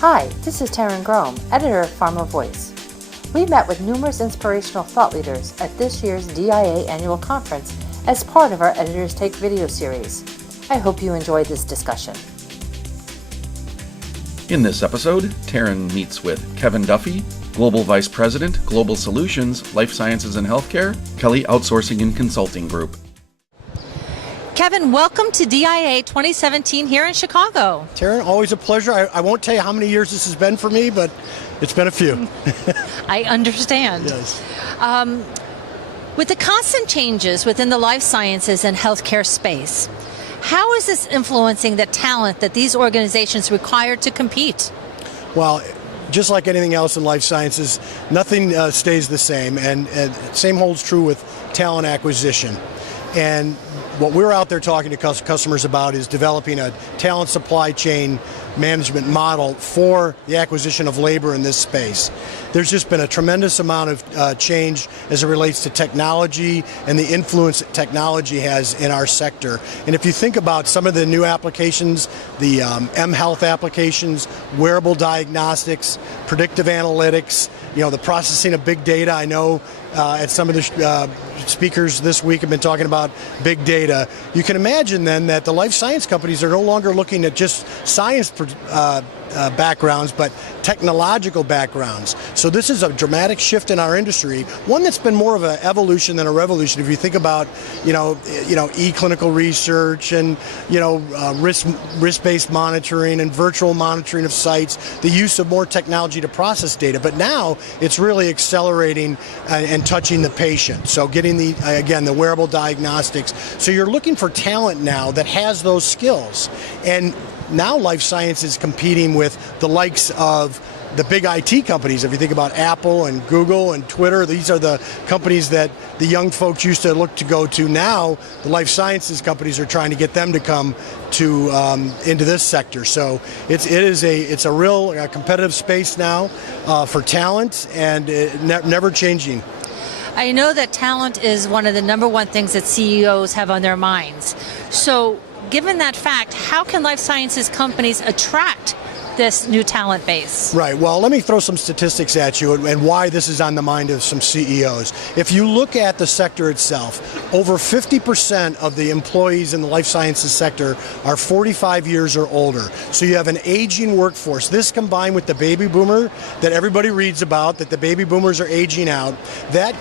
Hi, this is Taryn Grome, editor of Pharma Voice. We met with numerous inspirational thought leaders at this year's DIA annual conference as part of our Editors Take video series. I hope you enjoyed this discussion. In this episode, Taryn meets with Kevin Duffy, Global Vice President, Global Solutions, Life Sciences and Healthcare, Kelly Outsourcing and Consulting Group. Kevin, welcome to DIA 2017 here in Chicago. Taryn, always a pleasure. I won't tell you how many years this has been for me, but it's been a few. I understand. Yes. With the constant changes within the life sciences and healthcare space, how is this influencing the talent that these organizations require to compete? Well, just like anything else in life sciences, nothing stays the same, and same holds true with talent acquisition. And what we're out there talking to customers about is developing a talent supply chain management model for the acquisition of labor in this space. There's just been a tremendous amount of change as it relates to technology and the influence that technology has in our sector. And if you think about some of the new applications, the M-Health applications, wearable diagnostics, predictive analytics, the processing of big data. I know at some of the speakers this week have been talking about big data. You can imagine then that the life science companies are no longer looking at just science backgrounds, but technological backgrounds. So this is a dramatic shift in our industry, one that's been more of an evolution than a revolution. If you think about, e-clinical research and, risk-based monitoring and virtual monitoring of sites, the use of more technology to process data. But now it's really accelerating and touching the patient. So getting the wearable diagnostics. So you're looking for talent now that has those skills. And now life science is competing with the likes of the big IT companies. If you think about Apple and Google and Twitter, these are the companies that the young folks used to look to go to. Now the life sciences companies are trying to get them to come to into this sector. So it's a real competitive space now for talent, and never changing. I know that talent is one of the number one things that CEOs have on their minds. So given that fact, how can life sciences companies attract this new talent base? Right. Well, let me throw some statistics at you and why this is on the mind of some CEOs. If you look at the sector itself, over 50% of the employees in the life sciences sector are 45 years or older. So you have an aging workforce. This combined with the baby boomer that everybody reads about, that the baby boomers are aging out, that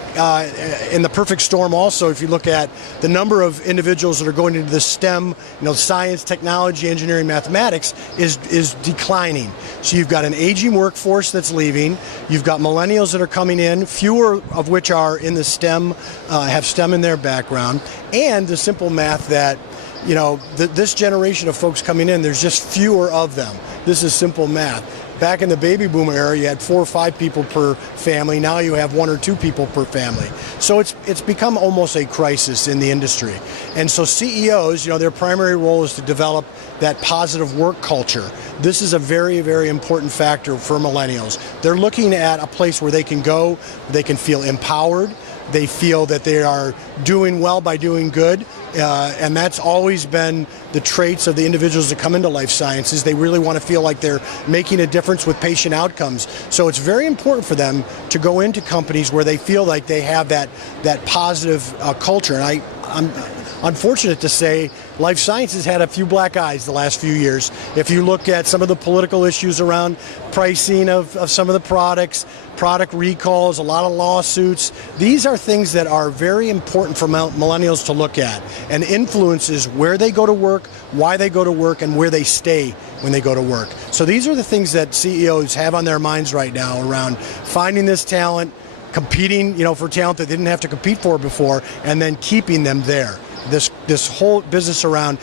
in the perfect storm also, if you look at the number of individuals that are going into the STEM, science, technology, engineering, mathematics, is declining. So you've got an aging workforce that's leaving. You've got millennials that are coming in, fewer of which are in the STEM, have STEM in their background, and the simple math that this generation of folks coming in, there's just fewer of them. This is simple math. Back in the baby boomer era, you had 4 or 5 people per family. Now you have 1 or 2 people per family. So it's become almost a crisis in the industry. And so CEOs, their primary role is to develop that positive work culture. This is a very, very important factor for millennials. They're looking at a place where they can go, they can feel empowered, they feel that they are doing well by doing good, and that's always been the traits of the individuals that come into life sciences. They really want to feel like they're making a difference with patient outcomes. So it's very important for them to go into companies where they feel like they have that positive culture. And I'm unfortunate to say life sciences had a few black eyes the last few years. If you look at some of the political issues around pricing of some of the products, product recalls, a lot of lawsuits, these are things that are very important for millennials to look at, and influences where they go to work, why they go to work, and where they stay when they go to work. So these are the things that CEOs have on their minds right now around finding this talent, competing, for talent that they didn't have to compete for before, and then keeping them there. This whole business around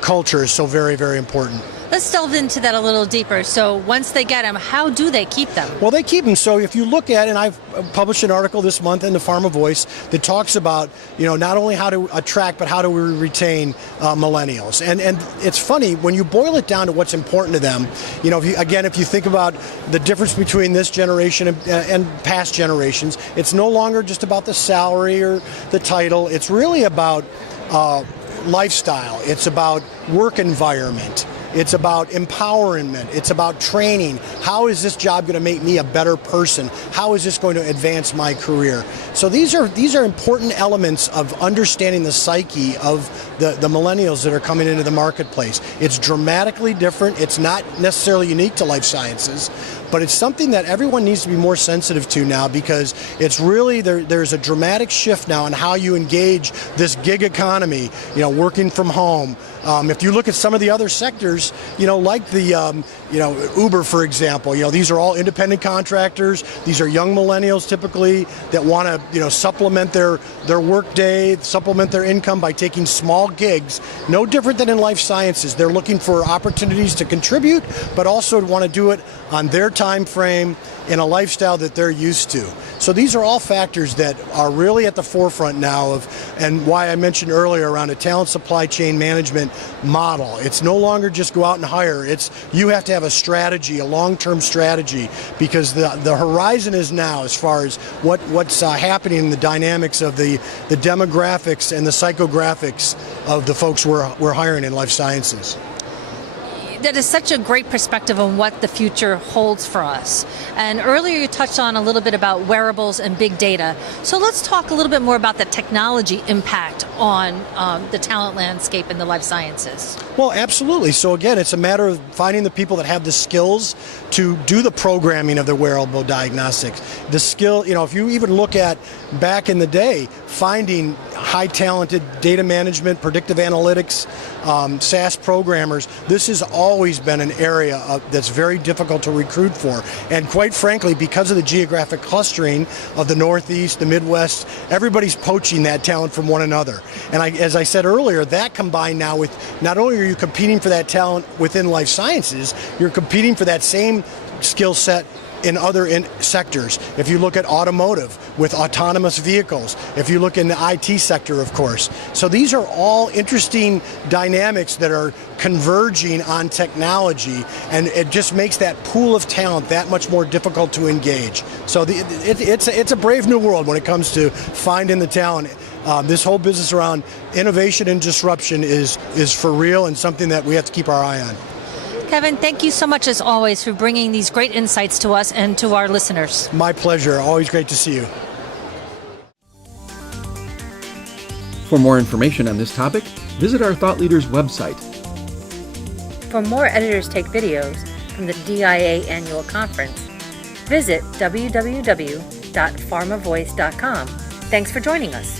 culture is so very, very important. Let's delve into that a little deeper. So once they get them, how do they keep them? Well, they keep them. So if you look at, and I've published an article this month in the Pharma Voice that talks about, not only how to attract, but how do we retain millennials. And it's funny, when you boil it down to what's important to them, if you think about the difference between this generation and past generations, it's no longer just about the salary or the title. It's really about lifestyle. It's about work environment. It's about empowerment. It's about training. How is this job going to make me a better person? How is this going to advance my career? So these are important elements of understanding the psyche of the millennials that are coming into the marketplace. It's dramatically different. It's not necessarily unique to life sciences, but it's something that everyone needs to be more sensitive to now, because it's really there's a dramatic shift now in how you engage this gig economy, working from home. If you look at some of the other sectors, like the Uber, for example, these are all independent contractors. These are young millennials typically that want to supplement their work day, supplement their income by taking small gigs. No different than in life sciences. They're looking for opportunities to contribute, but also want to do it on their time frame in a lifestyle that they're used to. So these are all factors that are really at the forefront now of, and why I mentioned earlier around a talent supply chain management model. It's no longer just go out and hire. It's you have to have a strategy, a long-term strategy, because the horizon is now as far as what's happening in the dynamics of the demographics and the psychographics of the folks we're hiring in life sciences. That is such a great perspective on what the future holds for us. And earlier you touched on a little bit about wearables and big data. So let's talk a little bit more about the technology impact on the talent landscape in the life sciences. Well, absolutely. So again, it's a matter of finding the people that have the skills to do the programming of the wearable diagnostics. The skill, if you even look at back in the day, finding high talented data management, predictive analytics, SaaS programmers, this has always been an area that's very difficult to recruit for. And quite frankly, because of the geographic clustering of the Northeast, the Midwest, everybody's poaching that talent from one another. And as I said earlier, that combined now with, not only are you competing for that talent within life sciences, you're competing for that same skill set in other sectors. If you look at automotive with autonomous vehicles, if you look in the IT sector, of course. So these are all interesting dynamics that are converging on technology, and it just makes that pool of talent that much more difficult to engage. So it's a brave new world when it comes to finding the talent. This whole business around innovation and disruption is for real, and something that we have to keep our eye on. Kevin, thank you so much as always for bringing these great insights to us and to our listeners. My pleasure. Always great to see you. For more information on this topic, visit our Thought Leaders website. For more Editors Take videos from the DIA Annual Conference, visit www.pharmavoice.com. Thanks for joining us.